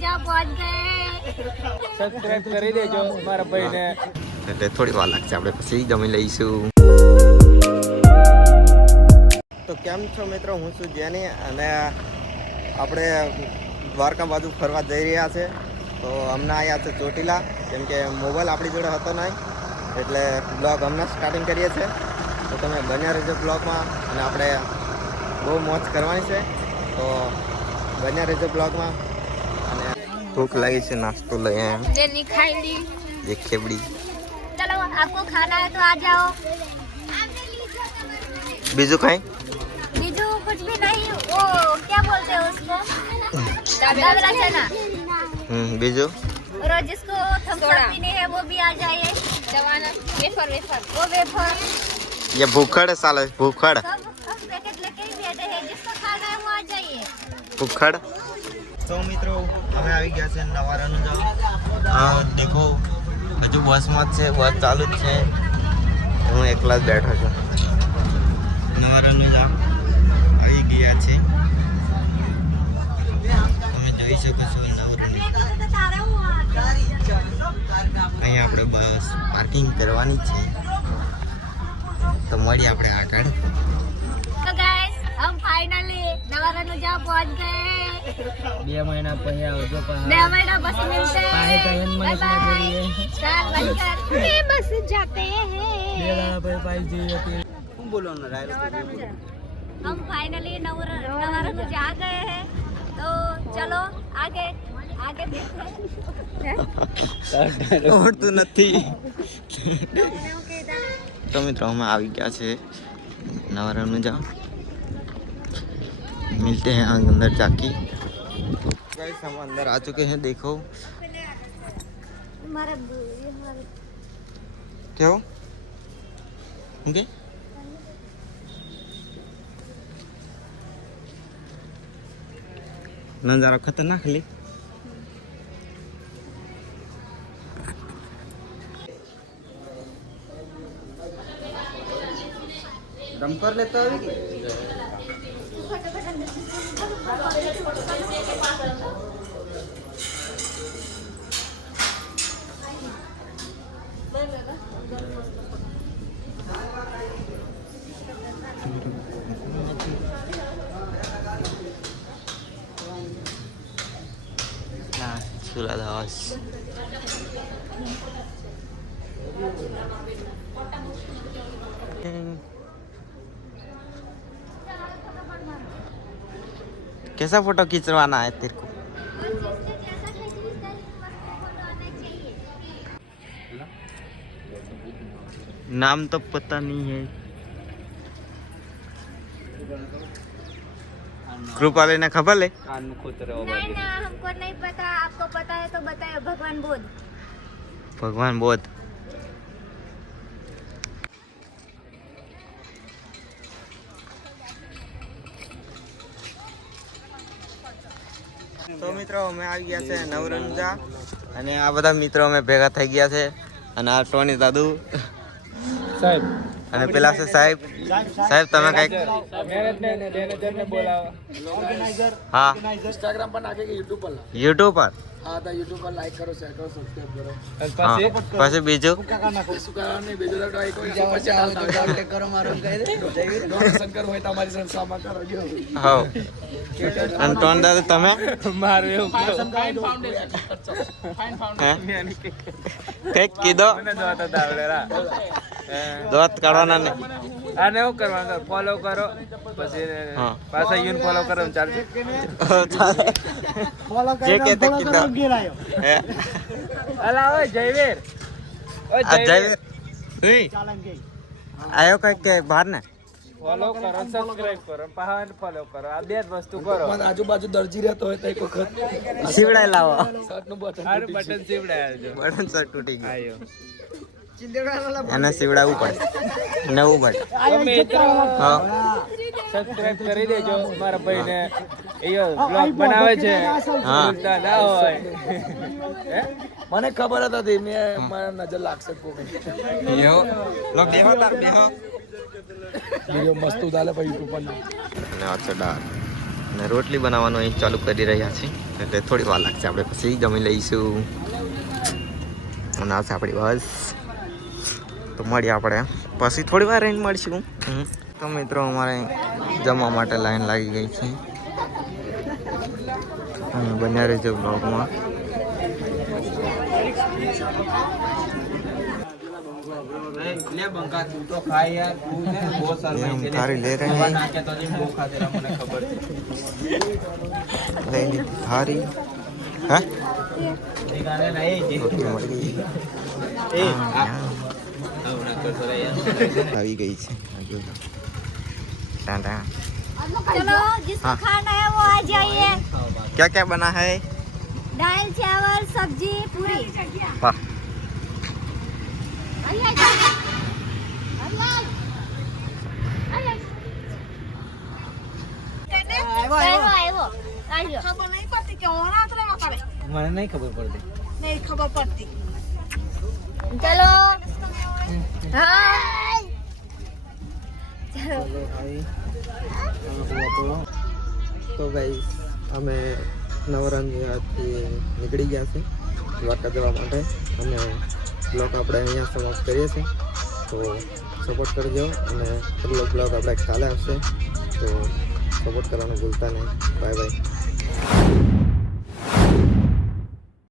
जा पहुंच गए સબસ્ક્રાઇબ કરી દેજો મારા ભાઈને એટલે થોડી વાર લાગશે આપણે પછી જમી લઈશું તો કેમ છો મિત્રો હું છું જેની અને આપણે દ્વારકા બાજુ ફરવા જઈ રહ્યા છે તો હમણાં આવ્યા છે ચોટીલા કેમ કે મોબાઈલ આપણી જોડે હતો નહીં એટલે બ્લોગ હમણાં સ્ટાર્ટિંગ કરીએ છીએ તો તમે બન્યા રહેજો બ્લોગમાં અને આપણે બહુ મોજ કરવાની છે તો બન્યા રહેજો બ્લોગમાં અને ભૂખ લાગી છે નાસ્તો લઈ આવ્યા लेनी खाई ली જે ખેબડી चलो आपको खाना है तो आ जाओ બીજું ખાઈ बीजू कुछ भी नहीं वो क्या बोलते हैं उसको दाबला चना બીજું और जिसको थम्स अप पीनी है वो भी आ जाइए जवाना वेफर वेफर वो वेफर ये भूखड़ साले भूखड़ सब पैकेट लेके ही बैठे हैं जिसको खाना है वो आ जाइए ભૂખડ તો મિત્રો અમે આવી ગયા છે નવારાનું જાવ હા દેખો હજુ બસમાં જ છે બસ ચાલુ જ છે હું એકલા જ બેઠો છું નવારાનું જાવ આવી ગયા છે તમે જોઈ શકો છો અહીંયા આપણે બસ પાર્કિંગ કરવાની છે તો મળીએ આપણે આગળ तो गाइस हम फाइनली नवरनुजा पहुंच गए 2 મહિના પછી આવજો 2 महीना बस मिलते पाहे हैं कहीं बाय महीने में बाय बोलिए। 4 बजकर के बस जाते हैं પછી જઈએ શું બોલવાનું हम फाइनली नवरनुजा आ गए हैं तो चलो आगे आगे देखते हैं આવડતું નથી તો મિત્રો અમે આવી ગયા છે नवरनुजा जाओ मिलते हैं अंदर जाके गाइस हम अंदर आ चुके हैं देखो क्या हो ओके नजारा खतरनाक ली दम कर लेता है कि सुला दास कैसा फोटो खिंचवाना है तेरे को नाम तो पता नहीं है ग्रुप वाले ने खबर ले नहीं ना हमको नहीं पता आपको पता है तो बताइए भगवान बुद्ध भगवान बुद्ध તો મિત્રો અમે આવી ગયા છે નવરંજા અને આ બધા મિત્રો અમે ભેગા થઈ ગયા છે અને આ ટોની દાદુ સાહેબ અને પેલા છે સાહેબ સાહેબ તમે કઈક મેનેજરને બોલાવો હા इंस्टाग्राम पर नाखे के यूट्यूब पर યુટ્યુબ પર हाँ था यूट्यूब पर लाइक करो शेयर करो सब्सक्राइब करो હા પછી બીજું सुकार नहीं भेजो तो आई कोई सुपर चैनल तो डाउनलोड करो मारो कह दे डोनेशन करो હોય તમારી સંસ્થામાં કરો જો હા અને ટોન દાદુ તમે મારું એવું હે કઈક કીધો મને દોત દાવલેરા દોત કાઢવાના નહીં આને એવું કરવાનું ફોલો કરો પછી હા. પાછા યુન ફોલો કરો ને ચાલશે જે કહેતે કીધો હે અલા ઓય જયવીર ઓય આ જયવીર જય આયો કઈક કે બહાર ને ફોલો કરો સબસ્ક્રાઇબ કરો પાહા ફોલો કરો આ બે જ વસ્તુ કરો પણ આજુબાજુ દરજી રહેતો હોય તો એક વખત સીવડાઈ લાવો શર્ટનું બટન હારું બટન સીવડાય આવજો બટન સર તૂટી ગયું આયો એને સીવડાવવું પડે નવું પડે તો મિત્રો હા સબસ્ક્રાઇબ કરી દેજો મારા ભાઈને એ બ્લોગ બનાવે છે હા. ભૂલતા ના હોય હે મને ખબર હતી મેં મારા નજર લાગશે કોઈ યો લો બેહો તાર બેહો વિડિયો મસ્ત ઉતારે પછી યુટ્યુબ પર અને આ છે દાળ અને રોટલી બનાવવાનું અહીં ચાલુ કરી રહ્યા છીએ, એટલે થોડી વાર લાગશે. આપણે પછી જમી લઈશું. અને આ છે આપણી બસ. તો મળીએ આપણે પછી થોડી વાર રહીને મળીશું. તો મિત્રો અમારે જમવા માટે લાઈન લાગી ગઈ છે. બન્યા રહેજો બ્લોગમાં. थारी ले रहे हैं थारी આવી ગઈ છે. चलो जिसको खाना है वो आ जाइए. क्या क्या बना है? दाल चावल सब्जी पूरी. वाह. મને નહીં ખબર પડતી. चलो हाँ તો ગાઈસ અમે નવરંગથી નીકળી ગયા છે દ્વારકા જવા માટે, અને બ્લોગ આપણે અહીંયા સમાપ્ત કરીએ છીએ. તો સપોર્ટ કરજો, અને પહેલો બ્લોગ આપણે કાલે આવશે, તો સપોર્ટ કરવાનું ભૂલતા નહીં. Bye bye.